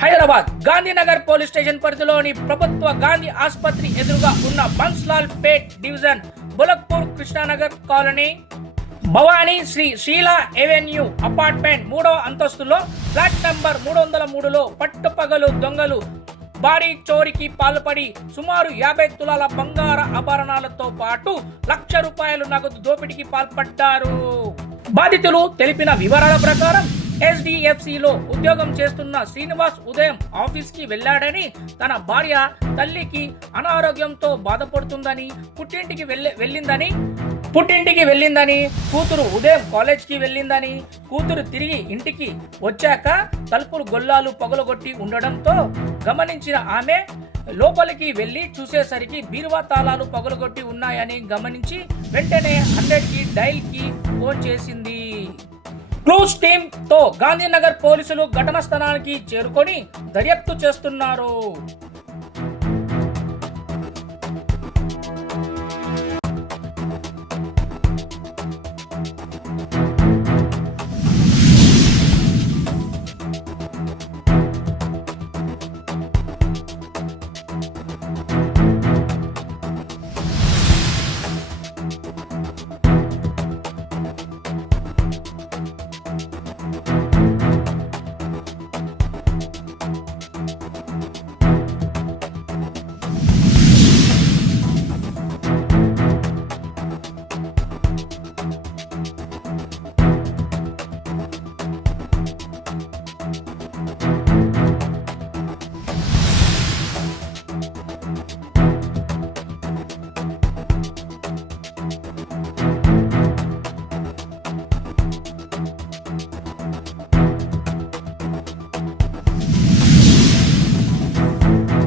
Hyderabad Gandhinagar police station పరిధిలోని ప్రభుత్వ గాంధీ ఆసుపత్రి ఎదురుగా ఉన్న Bansilalpet division Bholakpur Krishnanagar colony Bhavani Shri Sheela avenue apartment 3వ అంతస్తులో ఫ్లాట్ నంబర్ 303లో పట్టుపగలు దొంగలు భారీ చోరీకి పాల్పడి సుమారు 50 తులాల బంగార ఆభరణాలతో పాటు ₹1,00,000 నగదు దోపిడీకి పాల్పడ్డారు. బాధితులు తెలిపిన వివరాల ప్రకారం SDFCలో ఉద్యోగం చేస్తున్న శ్రీనివాస్ ఉదయం ఆఫీస్కి వెళ్లాడని, తన భార్య తల్లికి అనారోగ్యంతో బాధపడుతుందని పుట్టింటికి వెళ్ళిందని, కూతురు ఉదయం కాలేజ్కి వెళ్ళిందని, కూతురు తిరిగి ఇంటికి వచ్చాక తలుపులు గొల్లాలు పగులగొట్టి ఉండడంతో గమనించిన ఆమె లోపలికి వెళ్లి చూసేసరికి బీరువా తాళాలు పగులగొట్టి ఉన్నాయని గమనించి వెంటనే 100కి డైల్కి ఫోన్ చేసింది. క్లూస్ టీమ్ తో గాంధీనగర్ పోలీసులు ఘటనా స్థలానికి చేరుకొని దర్యాప్తు చేస్తున్నారు.